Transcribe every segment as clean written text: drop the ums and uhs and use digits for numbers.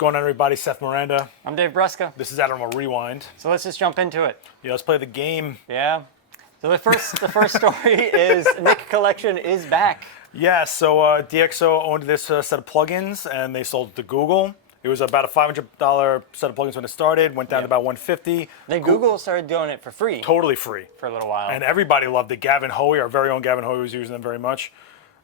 going on, everybody? Seth Miranda. I'm Dave Brusca. This is Adorama Rewind. So let's just jump into it. Yeah, let's play the game. Yeah. So the first story is Nik Collection Is Back. Yeah, so DxO owned this set of plugins, and they sold it to Google. It was about a $500 set of plugins when it started, went down to about $150. Then Google started doing it for free. Totally free. For a little while. And everybody loved it. Gavin Hoey, our very own Gavin Hoey, was using them very much.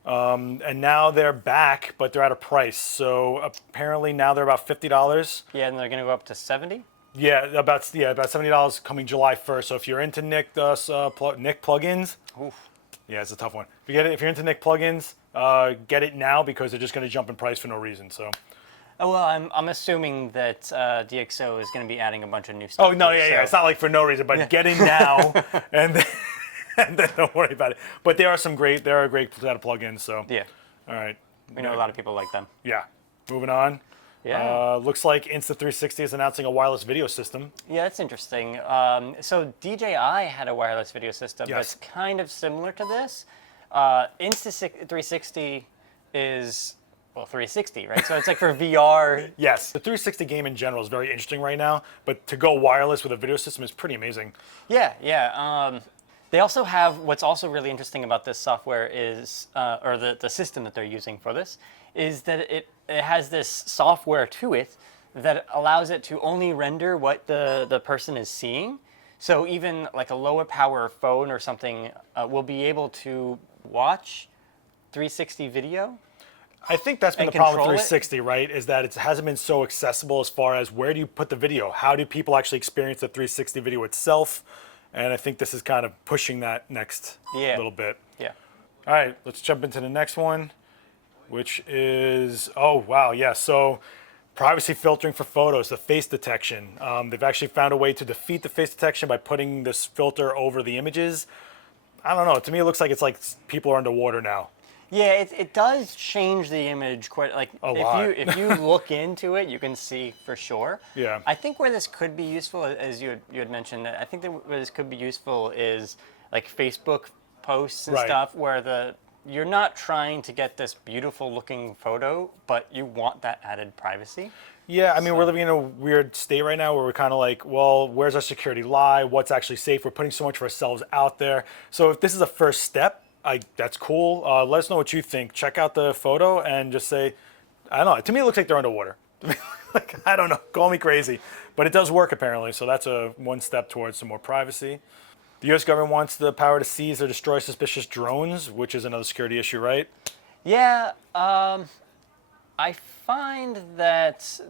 And now they're back, but they're at a price. So apparently now they're about $50. Yeah, and they're going to go up to 70. Yeah, about $70 coming July 1st. So if you're into Nik plugins, Oof. yeah, it's a tough one. If you're into Nik plugins, get it now because they're just going to jump in price for no reason. So. Oh, well, I'm assuming that DxO is going to be adding a bunch of new stuff. Oh no, yeah. It's not like for no reason, but get in now and then don't worry about it. But there are a great set of plugins. So yeah. All right. We know a lot of people like them. Yeah. Moving on. Yeah. Looks like Insta360 is announcing a wireless video system. Yeah, that's interesting. So DJI had a wireless video system that's kind of similar to this. Insta360 is, well, 360, right? So it's like for VR. Yes. The 360 game in general is very interesting right now, but to go wireless with a video system is pretty amazing. Yeah, yeah. They also have, what's also really interesting about this software is, or the system that they're using for this, is that it has this software to it that allows it to only render what the person is seeing. So even like a lower power phone or something will be able to watch 360 video. I think that's been the problem with 360, right? Is that it hasn't been so accessible as far as where do you put the video? How do people actually experience the 360 video itself? And I think this is kind of pushing that next little bit. Yeah. All right, let's jump into the next one, which is, oh, wow, yeah. So privacy filtering for photos, the face detection. They've actually found a way to defeat the face detection by putting this filter over the images. I don't know. To me, it looks like it's like people are underwater now. Yeah, it does change the image quite, like, if you look into it, you can see for sure. Yeah. I think where this could be useful, as you had mentioned, I think that where this could be useful is like Facebook posts and stuff where you're not trying to get this beautiful looking photo, but you want that added privacy. Yeah, I mean, we're living in a weird state right now where we're kind of like, well, where's our security lie? What's actually safe? We're putting so much of ourselves out there. So if this is a first step, that's cool. Let us know what you think. Check out the photo and just say, I don't know. To me, it looks like they're underwater. Like, I don't know. Call me crazy. But it does work, apparently. So that's one step towards some more privacy. The U.S. government wants the power to seize or destroy suspicious drones, which is another security issue, right? Yeah. I find that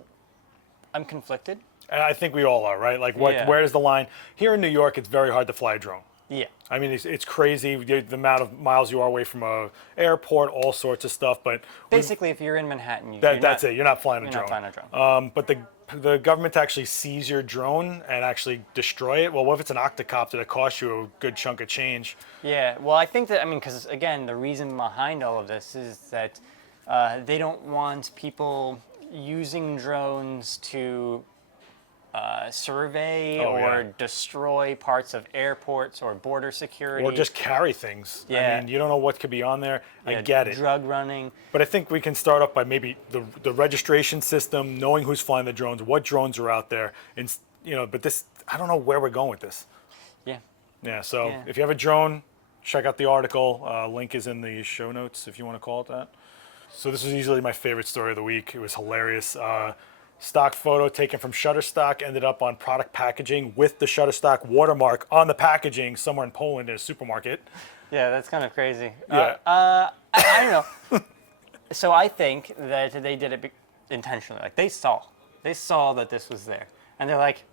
I'm conflicted. And I think we all are, right? Like, where is the line? Here in New York, it's very hard to fly a drone. Yeah. I mean, it's crazy the amount of miles you are away from a airport, all sorts of stuff. But basically, if you're in Manhattan, that's it. You're not flying a drone. Not flying a drone. But the government to actually seize your drone and actually destroy it. Well, what if it's an octocopter that costs you a good chunk of change? Yeah. Well, I think that because again, the reason behind all of this is that they don't want people using drones to survey or destroy parts of airports or border security. Or just carry things. Yeah. I mean, you don't know what could be on there. I get it. Drug running. But I think we can start off by maybe the registration system, knowing who's flying the drones, what drones are out there. And, but this, I don't know where we're going with this. Yeah. Yeah, so if you have a drone, check out the article. Link is in the show notes if you want to call it that. So this was easily my favorite story of the week. It was hilarious. Stock photo taken from Shutterstock ended up on product packaging with the Shutterstock watermark on the packaging somewhere in Poland in a supermarket. Yeah, that's kind of crazy. Yeah. I don't know. So I think that they did it intentionally. Like they saw that this was there, and they're like,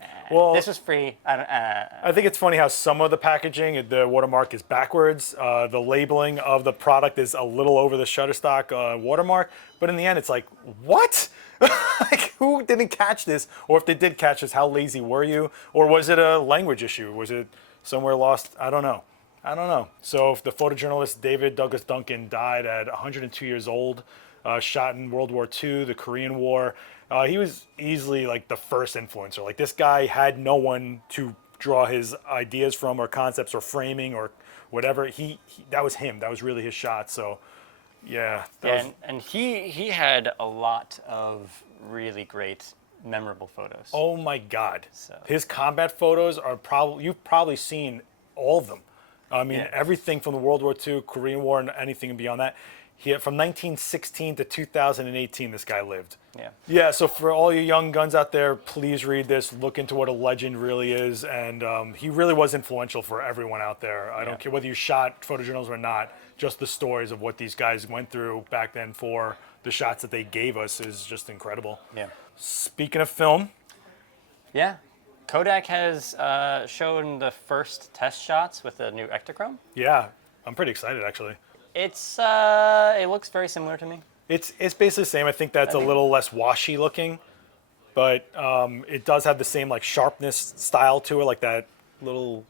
nah, well, this was free. I think it's funny how some of the packaging, the watermark is backwards. The labeling of the product is a little over the Shutterstock watermark, but in the end, it's like, what? Like, who didn't catch this? Or if they did catch this, how lazy were you? Or was it a language issue? Was it somewhere lost? I don't know. So if the photojournalist David Douglas Duncan died at 102 years old, shot in World War II, the Korean War. He was easily like the first influencer. Like this guy had no one to draw his ideas from or concepts or framing or whatever. That was him. That was really his shot. So Yeah. That Yeah, was, and he had a lot of really great, memorable photos. oh my God. So- His combat photos are probably, you've probably seen all of them. I mean, Yeah. everything from the World War II, Korean War, and anything beyond that. From 1916 to 2018, this guy lived. Yeah. Yeah, so for all you young guns out there, please read this. Look into what a legend really is. And he really was influential for everyone out there. I don't care whether you shot photojournalism or not, just the stories of what these guys went through back then for the shots that they gave us is just incredible. Yeah. Speaking of film, Yeah. Kodak has shown the first test shots with the new Ektachrome. yeah, I'm pretty excited actually. It looks very similar to me. It's basically the same. I think that's a little less washy looking, but it does have the same like sharpness style to it, like that little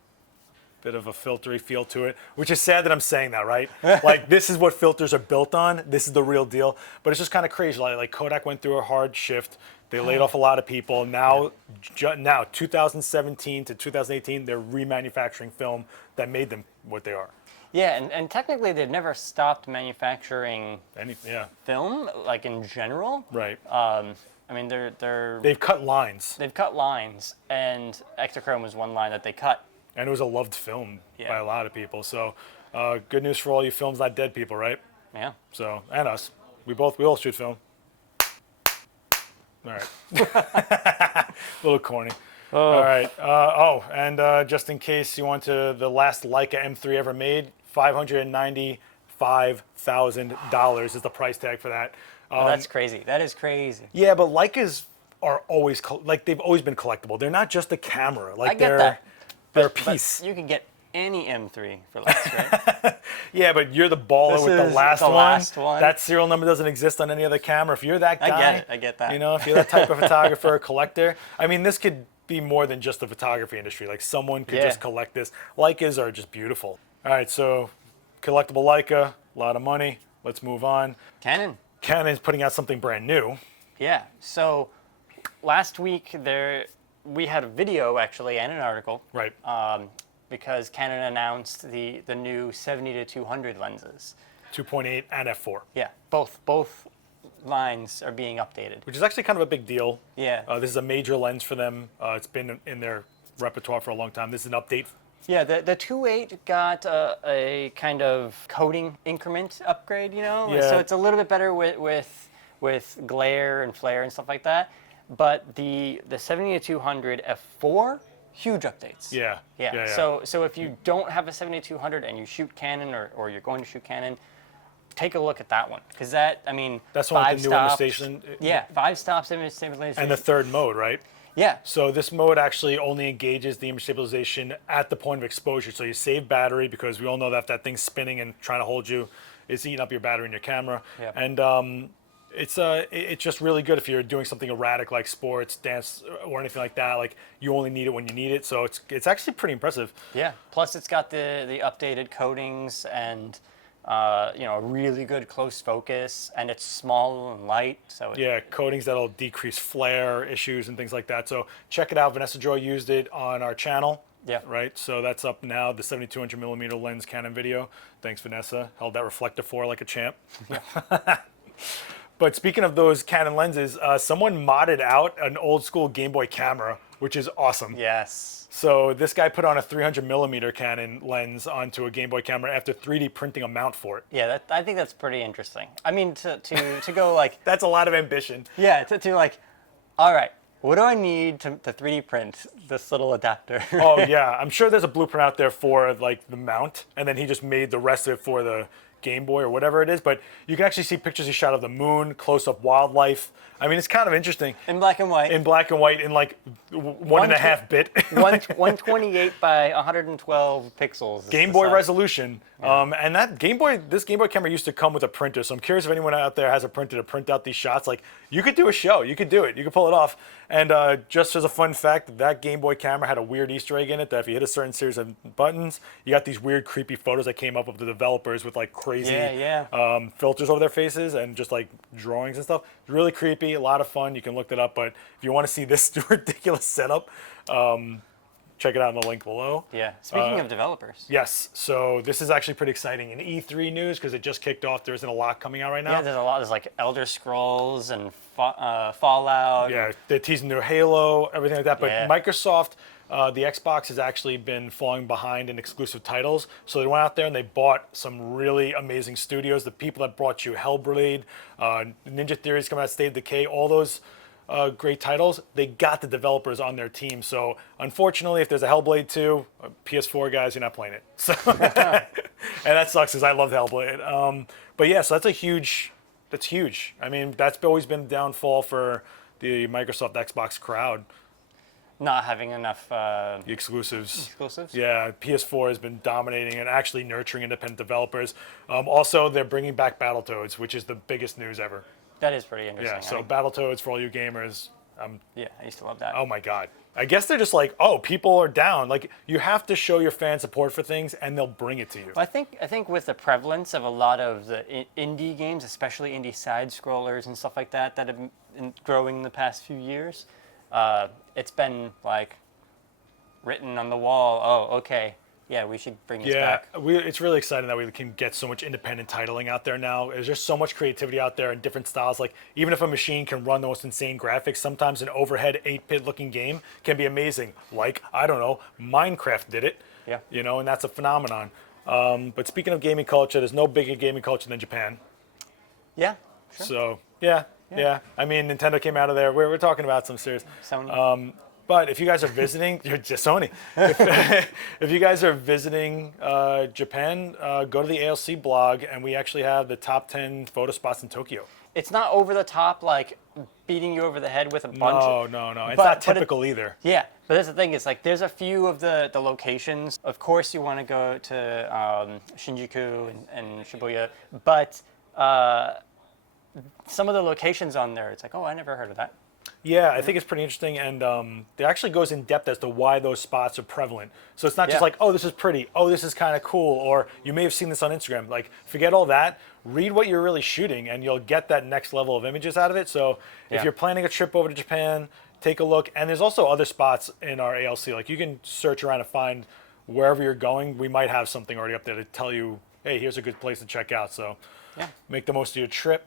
bit of a filtery feel to it, which is sad that I'm saying that, right? Like this is what filters are built on. This is the real deal. But it's just kind of crazy. Like Kodak went through a hard shift. They laid off a lot of people. Now, now 2017 to 2018, they're remanufacturing film that made them what they are. Yeah, and technically they've never stopped manufacturing Yeah, film, like in general. right. I mean, They've cut lines, they've cut lines, and Ektachrome was one line that they cut. and it was a loved film Yeah. by a lot of people. So, good news for all you films not dead people, right? Yeah. So, and us, we all shoot film. All right, a little corny. All right. And just in case you want the last Leica M3 ever made, $595,000 is the price tag for that. Oh, that's crazy. That is crazy. Yeah, but Leicas are always they've always been collectible. They're not just a camera. Like I get that. they're a But piece. you can get any M3 for less, right? Yeah, but you're the baller This with the is last the one. last one. That serial number doesn't exist on any other camera. If you're that guy, I get that. You know, if you're that type of photographer or collector, I mean, this could be more than just the photography industry. Like someone could Yeah. just collect this. Leicas are just beautiful. All right, so collectible Leica, a lot of money. Let's move on. Canon. Canon's putting out something brand new. Yeah. So last week we had a video actually and an article. Right. Because Canon announced the new 70 to 200 lenses. 2.8 and f4, Yeah, both lines are being updated. which is actually kind of a big deal. Yeah. This is a major lens for them. It's been in their repertoire for a long time. This is an update. Yeah, the 2.8 got a kind of coating increment upgrade, you know? Yeah. So it's a little bit better with glare and flare and stuff like that. But the 70 to 200 f4, huge updates. Yeah. Yeah. So if you don't have a 7200 and you shoot Canon or you're going to shoot Canon, take a look at that one because that's the one with the new image station. Yeah, 5 stops image stabilization. And the third mode, right? Yeah. So this mode actually only engages the image stabilization at the point of exposure. So you save battery because we all know that if that thing's spinning and trying to hold you, it's eating up your battery in your camera. Yeah. And it's just really good if you're doing something erratic like sports, dance, or anything like that. Like you only need it when you need it. So it's actually pretty impressive. Yeah. Plus it's got the updated coatings and a really good close focus, and it's small and light. So Yeah, coatings that'll decrease flare issues and things like that. So check it out. Vanessa Joy used it on our channel. Yeah. Right. So that's up now. The 7200 millimeter lens Canon video. Thanks, Vanessa. Held that reflector for like a champ. Yeah. But speaking of those Canon lenses, someone modded out an old school Gameboy camera, which is awesome. Yes. So this guy put on a 300 millimeter Canon lens onto a Gameboy camera after 3D printing a mount for it. Yeah, I think that's pretty interesting. I mean, to go like, That's a lot of ambition. yeah, to like, all right, what do I need to 3D print this little adapter? Oh yeah, I'm sure there's a blueprint out there for like the mount, and then he just made the rest of it for the Game Boy or whatever it is. But you can actually see pictures he shot of the moon, close-up wildlife. I mean, it's kind of interesting. In black and white. In black and white, in like 1.5 bit. 128 by 112 pixels. is Game the Boy size. resolution. And that this Game Boy camera used to come with a printer. So I'm curious if anyone out there has a printer to print out these shots. Like, you could do a show. You could do it. You could pull it off. And just as a fun fact, that Game Boy camera had a weird Easter egg in it that if you hit a certain series of buttons, you got these weird, creepy photos that came up of the developers with like crazy filters over their faces and just like drawings and stuff. It's really creepy, a lot of fun. You can look that up. But if you want to see this ridiculous setup, check it out in the link below. Yeah. Speaking of developers. Yes, so this is actually pretty exciting in E3 news because it just kicked off. There isn't a lot coming out right now. Yeah, there's a lot. There's like Elder Scrolls and Fallout. Yeah, they're teasing their Halo, everything like that. But Yeah. Microsoft, the Xbox has actually been falling behind in exclusive titles. So they went out there and they bought some really amazing studios. The people that brought you Hellblade, Ninja Theory's coming out, State of Decay, all those great titles, they got the developers on their team. So unfortunately, if there's a Hellblade 2, PS4 guys, you're not playing it. So and that sucks because I love Hellblade. But yeah, so that's huge. I mean, that's always been the downfall for the Microsoft Xbox crowd. Not having enough The exclusives. exclusives. Yeah, PS4 has been dominating and actually nurturing independent developers. Also, they're bringing back Battletoads, which is the biggest news ever. That is pretty interesting. Yeah, so Battletoads for all you gamers. Yeah, I used to love that. Oh my God. I guess they're just like, oh, people are down. Like, you have to show your fan support for things and they'll bring it to you. I think with the prevalence of a lot of the indie games, especially indie side scrollers and stuff like that have been growing the past few years, it's been like written on the wall. Oh, okay. Yeah, we should bring this back. It's really exciting that we can get so much independent titling out there now. There's just so much creativity out there in different styles. Like, even if a machine can run the most insane graphics, sometimes an overhead 8-bit looking game can be amazing. Like, I don't know, Minecraft did it. Yeah. You know, and that's a phenomenon. But speaking of gaming culture, there's no bigger gaming culture than Japan. Yeah, sure. So, yeah. I mean, Nintendo came out of there. We're talking about some serious. Sony. But if you guys are visiting, you're just Sony. If you guys are visiting Japan, go to the ALC blog, and we actually have the top 10 photo spots in Tokyo. It's not over the top, like beating you over the head with a bunch of... No. It's not typical either. Yeah, but that's the thing. It's like there's a few of the locations. Of course, you want to go to Shinjuku and Shibuya, but some of the locations on there, it's like, oh, I never heard of that. Yeah, I think it's pretty interesting, and it actually goes in depth as to why those spots are prevalent. So it's not just like, oh, this is pretty, oh, this is kind of cool, or you may have seen this on Instagram. Like, forget all that. Read what you're really shooting, and you'll get that next level of images out of it. So if you're planning a trip over to Japan, take a look. And there's also other spots in our ALC. Like, you can search around and find wherever you're going. We might have something already up there to tell you, hey, here's a good place to check out. So make the most of your trip.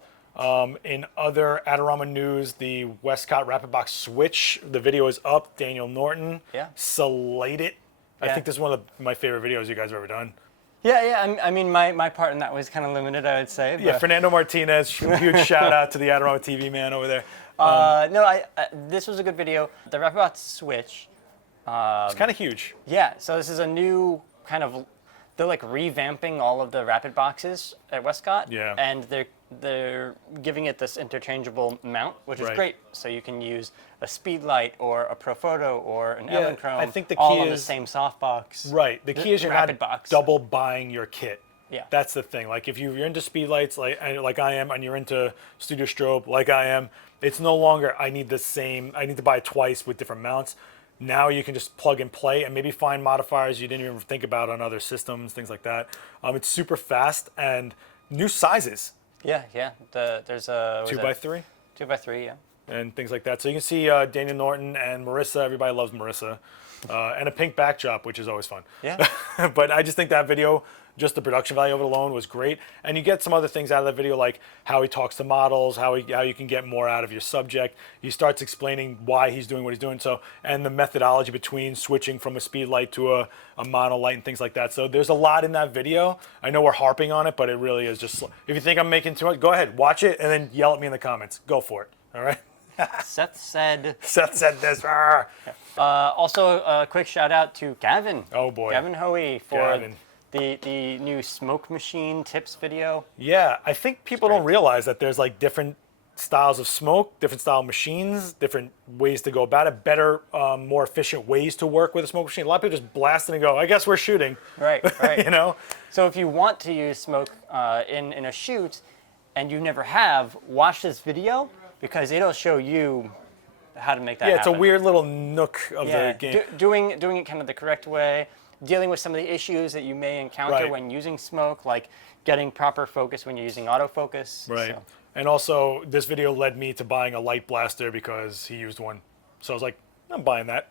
In other Adorama news, the Wescott Rapid Box Switch, the video is up. Daniel Norton, slate it. I think this is one of my favorite videos you guys have ever done. Yeah. I mean, my part in that was kind of limited, I would say. But... Yeah, Fernando Martinez, huge shout out to the Adorama TV man over there. No, this was a good video. The Rapid Box Switch. It's kind of huge. Yeah, so this is a new kind of... They're like revamping all of the Rapid Boxes at Westcott. Yeah. And they're giving it this interchangeable mount, which is great. So you can use a speed light or a Prophoto or an Ektachrome, I think the key all on the is- same softbox. Right. The key is you're not Rapid Box. double buying your kit. Yeah. That's the thing. Like, if you're into speed lights like I am, and you're into studio strobe like I am, it's no longer I need to buy it twice with different mounts. Now you can just plug and play and maybe find modifiers you didn't even think about on other systems, things like that. It's super fast and new sizes. Yeah. There's a... 2x3? 2x3, yeah. And things like that. So you can see Daniel Norton and Marissa. Everybody loves Marissa. And a pink backdrop, which is always fun. Yeah. But I just think that video, just the production value of it alone was great. And you get some other things out of that video, like how he talks to models, how you can get more out of your subject. He starts explaining why he's doing what he's doing. So, and the methodology between switching from a speed light to a mono light and things like that. So there's a lot in that video. I know we're harping on it, but it really is just, if you think I'm making too much, go ahead, watch it, and then yell at me in the comments. Go for it, all right? Seth said this. Also, a quick shout out to Gavin. Oh boy. Gavin Hoey for Gavin. the new smoke machine tips video. Yeah, I think people don't realize that there's like different styles of smoke, different style machines, different ways to go about it, better, more efficient ways to work with a smoke machine. A lot of people just blast it and go, I guess we're shooting. Right. You know? So if you want to use smoke in a shoot and you never have, watch this video because it'll show you how to make that happen. It's a weird little nook of the game. Doing it kind of the correct way, dealing with some of the issues that you may encounter when using smoke, like getting proper focus when you're using autofocus. Right. So. And also, this video led me to buying a light blaster because he used one. So I was like, I'm buying that.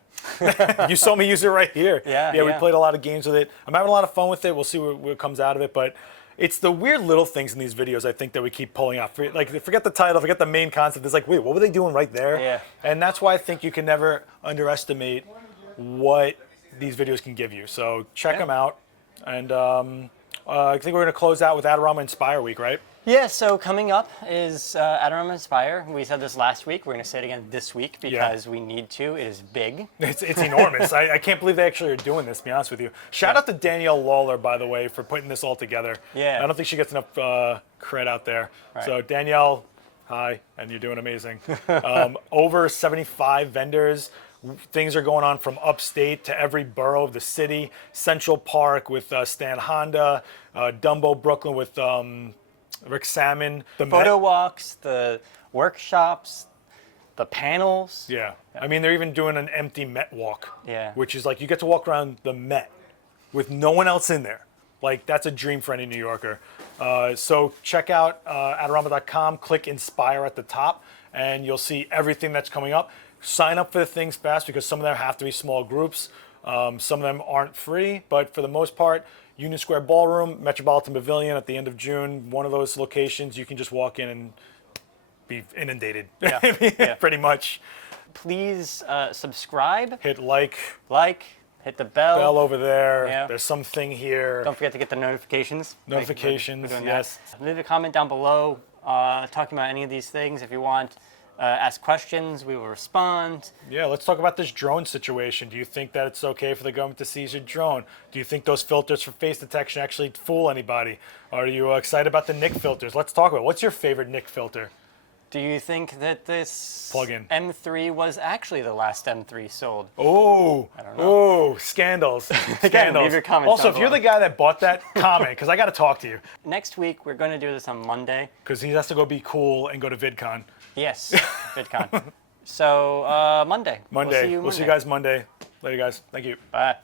You saw me use it right here. Yeah, we yeah. played a lot of games with it. I'm having a lot of fun with it. We'll see what comes out of it, but it's the weird little things in these videos I think that we keep pulling out. Like, forget the title, forget the main concept. It's like, wait, what were they doing right there? Yeah. And that's why I think you can never underestimate what these videos can give you. So check them out. And I think we're going to close out with Adorama Inspire Week, right? Yeah, so coming up is Adorama Inspire. We said this last week. We're going to say it again this week because we need to. It is big. It's enormous. I can't believe they actually are doing this, to be honest with you. Shout out to Danielle Lawler, by the way, for putting this all together. Yeah. I don't think she gets enough cred out there. Right. So Danielle, hi, and you're doing amazing. Over 75 vendors. Things are going on from upstate to every borough of the city. Central Park with Stan Honda, Dumbo Brooklyn with Rick Salmon. The Photo Met. walks, the workshops, the panels. Yeah. I mean, they're even doing an empty Met walk. Yeah. Which is like, you get to walk around the Met with no one else in there. Like, that's a dream for any New Yorker. So check out Adorama.com, click Inspire at the top, and you'll see everything that's coming up. Sign up for the things fast because some of them have to be small groups. Some of them aren't free, but for the most part, Union Square Ballroom, Metropolitan Pavilion at the end of June, one of those locations, you can just walk in and be inundated, pretty much. Please subscribe, Hit like, hit the bell. bell over there. Yeah. There's something here. Don't forget to get the notifications. Notifications, We're doing yes. that. Leave a comment down below talking about any of these things. If you want, ask questions, we will respond. Yeah, let's talk about this drone situation. Do you think that it's okay for the government to seize your drone? Do you think those filters for face detection actually fool anybody? Are you excited about the Nik filters? Let's talk about it. What's your favorite Nik filter? Do you think that this Plug-in. M3 was actually the last M3 sold? Oh, I don't know. oh, scandals. Scandals. leave your comments Also, down if you're below. the guy that bought that, comment, because I got to talk to you. Next week, we're going to do this on Monday. Because he has to go be cool and go to VidCon. Yes, VidCon. So, Monday. Monday. We'll see you We'll see you guys Monday. Later, guys. Thank you. Bye.